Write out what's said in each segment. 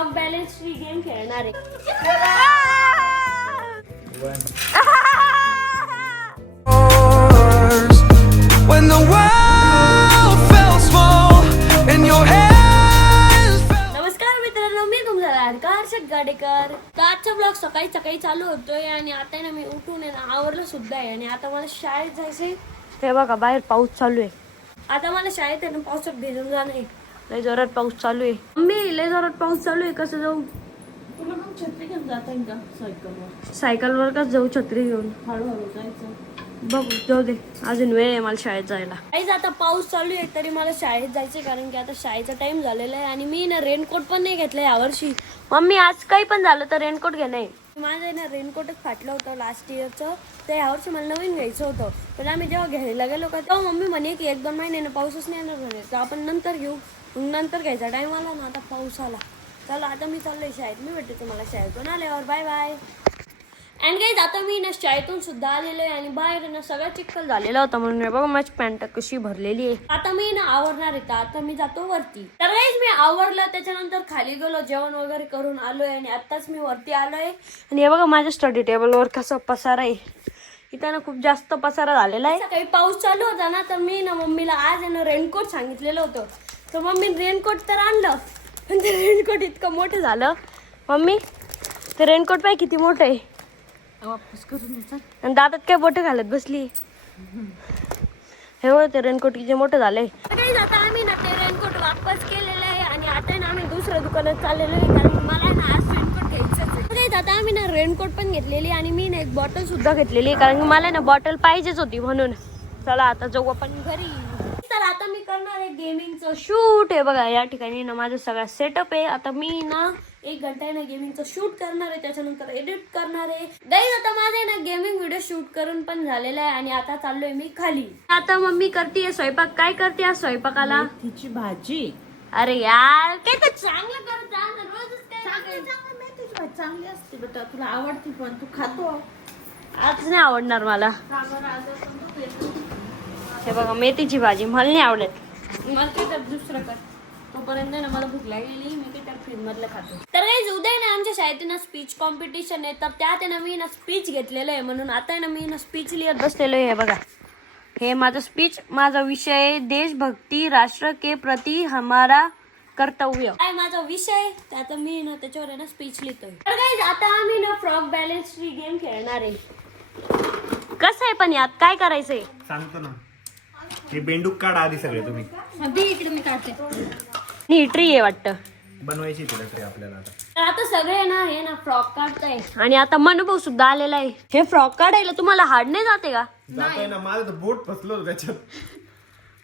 Frock balance free game खेळणार आहे. When the world fell small and your hands fell. नमस्कार मित्रांनो, मी तुमचा लाडका हर्षद गाडेकर. तर आजचा ब्लॉग सकाळी सकाळी चालू होतोय आणि आता आहे ना मी उठून आहे ना आवरलं सुद्धा आहे आणि आता मला शाळेत जायचंय. हे बघा बाहेर पाऊस चालू आहे. आता मला शाळेत आहे ना पावसात भिजून जाणं आहे. लय जोरात पाऊस चालू आहे. मम्मी लय जोरात पाऊस चालू आहे, कसं जाऊ? तुला मग छत्री घेऊन जाता येईल का सायकलवर? सायकलवर कसं जाऊ छत्री घेऊन? हळूहळू जायचं. बघू, जाऊ दे, अजून वेळ आहे मला शाळेत जायला. काहीच आता पाऊस चालू आहे तरी मला शाळेत जायचंय, कारण की आता शाळेचा टाइम झालेला आहे आणि मी ना रेनकोट पण नाही घेतला यावर्षी. मम्मी आज काही पण झालं तर रेनकोट घे. नाही, माझं ना रेनकोटच फाटलं होतं लास्ट इयरचं, तर यावर्षी मला नवीन घ्यायचं होतं. पण आम्ही जेव्हा घ्यायला गेलो का तेव्हा मम्मी म्हणे की 1-2 महिन्यानं पाऊसच नाही येणार म्हणे, तर आपण नंतर घेऊ. मग नंतर घ्यायचा टाइम आला ना, आता पाऊस आला. चला आता मी चाललोय शाळेत. मी भेटते तुम्हाला शाळेतून आल्यावर. Bye bye. अँड गाईज आता मी ना शाळेतून सुद्धा आलेलो आहे आणि बाहेर ना सगळं चिखल झालेला होता, म्हणून बघा माझी पॅन्ट कशी भरलेली आहे. आता मी ना आवरणार आहे, तर आता मी जातो वरती. तर गाईज मी आवरलं, त्याच्यानंतर खाली गेलो, जेवण वगैरे करून आलोय आणि आताच मी वरती आलोय. आणि हे बघा माझ्या स्टडी टेबलवर कसा पसारा आहे. इथं ना खूप जास्त पसारा झालेला आहे. काही पाऊस चालू होता ना, तर मी ना मम्मीला आज आहे ना रेनकोट सांगितलेलं होतं, तर मम्मी रेनकोट तर आणलं, पण ते रेनकोट इतकं मोठं झालं. मम्मी ते रेनकोट पाय किती मोठं आहे. वापस करून यायचं. आणि दातात काय बोटं घालत बसली. हे बघ ते रेनकोट किती मोठं झालंय. आता आम्ही ना ते रेनकोट वापस केलेलं आहे आणि आता ना आम्ही दुसऱ्या दुकानात चाललेलो आहे, कारण मला ना आज रेनकोट घ्यायचंच आहे. आता आम्ही ना रेनकोट पण घेतलेली आणि मी ना एक बॉटल सुद्धा घेतलेली, कारण की मला ना बॉटल पाहिजेच होती म्हणून. चला आता जाऊ आपण घरी. तर आता मी करणार आहे गेमिंगचं शूट. हे बघा या ठिकाणी ना माझं सगळं सेटअप आहे. आता मी ना 1 घंटा ना गेमिंगचं शूट करणार आहे, त्याच्यानंतर एडिट करणार आहे. गाईज आता माझे ना गेमिंग व्हिडिओ शूट करून पण झालेला आहे आणि आता चाललोय मी खाली. आता मम्मी करते स्वयंपाक. काय करते आज स्वयंपाकाला? मेथीची भाजी. अरे यार काय तर चांगलं करत जा ना, रोजच काय चांगली मेथीची भाजी चांगली असते बेटा, तुला आवडती पण तू खातो. आज नाही आवडणार मला. का बरं? आज आपण बघू येतो. हे बघा मेथीची भाजी मला नाही आवडत. मला काय तर दुसरं कर. तोपर्यंत ना मला भूक लागलेली, मी काय तर फ्रीज मधलं खातो. तर गाईज उद्या ना आमच्या शाळेत ना स्पीच कॉम्पिटिशन आहे, तर त्यात ना मी ना स्पीच घेतलेलं आहे, म्हणून आता ना मी ना स्पीच लिहित बसलेलो आहे. बघा हे माझं स्पीच. माझा विषय देशभक्ती, राष्ट्र के प्रति हमारा कर्तव्य काय माझा विषय. तर आता मी ना त्याच्यावर आहे ना स्पीच लिहितोय. तर गाईज आता आम्ही ना फ्रॉक बॅलन्स फ्री गेम खेळणार आहे. कसं आहे पण यात काय करायचंय सांगतो ना. हे बेंडूक काढा आधी सगळे तुम्ही. इकडे मी काढते. ही ट्री आहे वाटतं, बनवायची तिला तरी आपल्याला आता. तर आता सगळे ना हे ना फ्रॉक काढताय आणि आता मनभाऊ सुद्धा आलेला आहे. हे फ्रॉक काढायला तुम्हाला हार्ड नाही जाते का? जातोय ना, माझं तर बोट फसलो होतं त्याच्यात.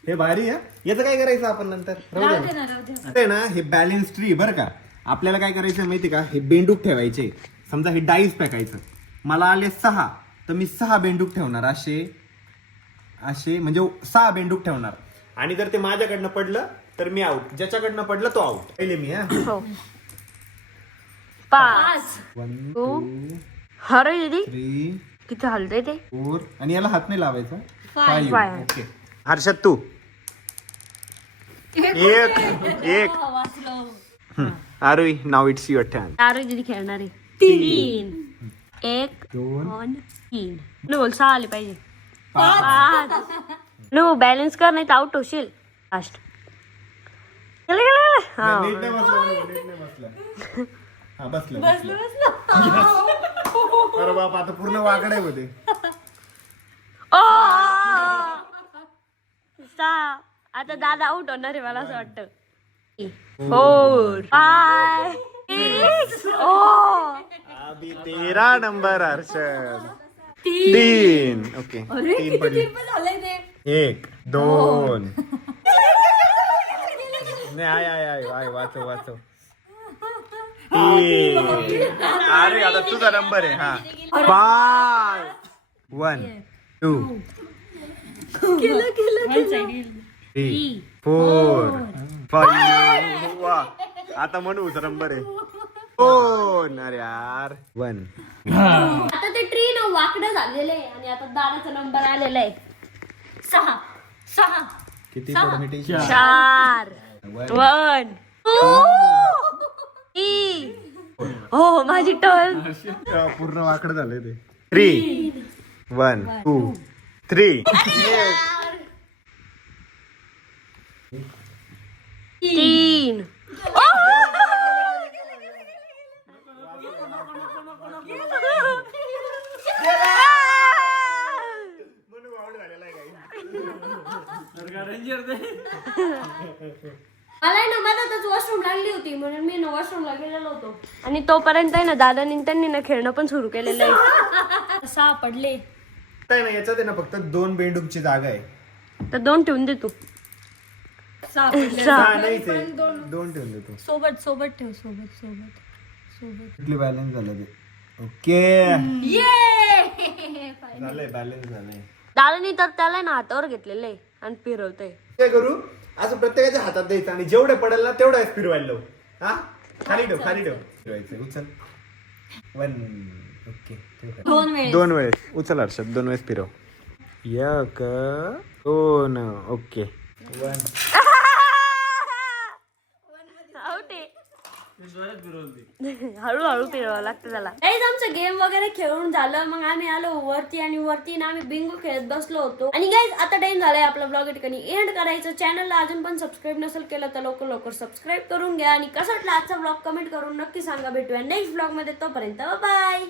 हे भारी आहे. याचं काय करायचं आपण नंतर राहू ना. हे बॅलन्स ट्री बरं का. आपल्याला काय करायचं माहिती का, हे बेंडूक ठेवायचे. समजा हे डाईस फेकायचं. मला आले 6, तर मी 6 बेंडूक ठेवणार. असे म्हणजे 6 बेंडूक ठेवणार. आणि जर ते माझ्याकडनं पडलं तर मी आउट, ज्याच्याकडनं पडलं तो आउट. पहिले मी. हो. 5 1 2 2 अरे दीदी 3 किती हलतंय ते. 4 आणि याला हात नाही लावायचा. 5 ओके. हर्षद तू एक आरुई नाव इट्स युअर टर्न. अरे दीदी खेळणार आहे. 3 1 2 3 नो बोल 6 आले पाहिजे. 5 नो बॅलन्स कर नाही तर आउट होशील. लास्ट नीट नाही बसलं. हा बसलं. अरे बाप, आता पूर्ण वाकडे होते. आता दादा आउट होणार आहे मला असं वाटतं. 4 5 6 अभी 13 नंबर हर्षद. 3 ओके. 3 पडले. 1 2 नाही आय वाचव 3. अरे आता तुझा नंबर आहे. हा 5 1 2 3 4 5. वा, आता म्हणूच नंबर आहे. 2. अरे यार 1. आता ते ट्री ना वाकडं झालेलं आहे आणि आता दादाचा नंबर आलेला आहे. 6 किती परमिटेशन? 4 1 2 3 माझी टर्न. पूर्ण वाकड झालंय ते. 3 1 2 3. 3. मला ना मधातच वॉशरूम लागली होती म्हणून मी ना वॉशरूमला गेलेलो होतो. आणि तोपर्यंत आहे ना दादानी त्यांनी ना खेळणं पण सुरू केलेलं आहे. सापडले काय ना याच्यात आहे ना फक्त 2 बेंडूकची जागा आहे. तर 2 ठेवून दे तू. सहा नाहीच आहे. 2 ठेवून देतो. सोबत सोबत ठेव. सोबत सोबत सोबत. किती बॅलन्स झालं ते. ओके झालंय बॅलन्स झालंय. दादानी तर त्याला ना हातावर घेतलेलं आहे आणि फिरवतोय. काय करू असं प्रत्येकाच्या हातात द्यायचं आणि जेवढे पडेल ना तेवढं फिरवायला लावू. हा खाली ठेव फिरवायचं. उचल 1. ओके 2 वेळेस उचल हर्षद. 2 वेळेस फिरव. 1 2. ओके 1. हळूहळू फिरवावं लागतं त्याला. काहीच आमचं गेम वगैरे खेळून झालं. मग आम्ही आलो वरती आणि वरती ना आम्ही बिंगो खेळत बसलो होतो. आणि गाईज आता टाइम झालाय आपला ब्लॉग या ठिकाणी एंड करायचं. चॅनलला अजून पण सबस्क्राईब नसेल केलं तर लवकर सबस्क्राईब करून घ्या. आणि कसा वाटला आजचा ब्लॉग कमेंट करून नक्की सांगा. भेटूया नेक्स्ट ब्लॉग मध्ये. तोपर्यंत बाय.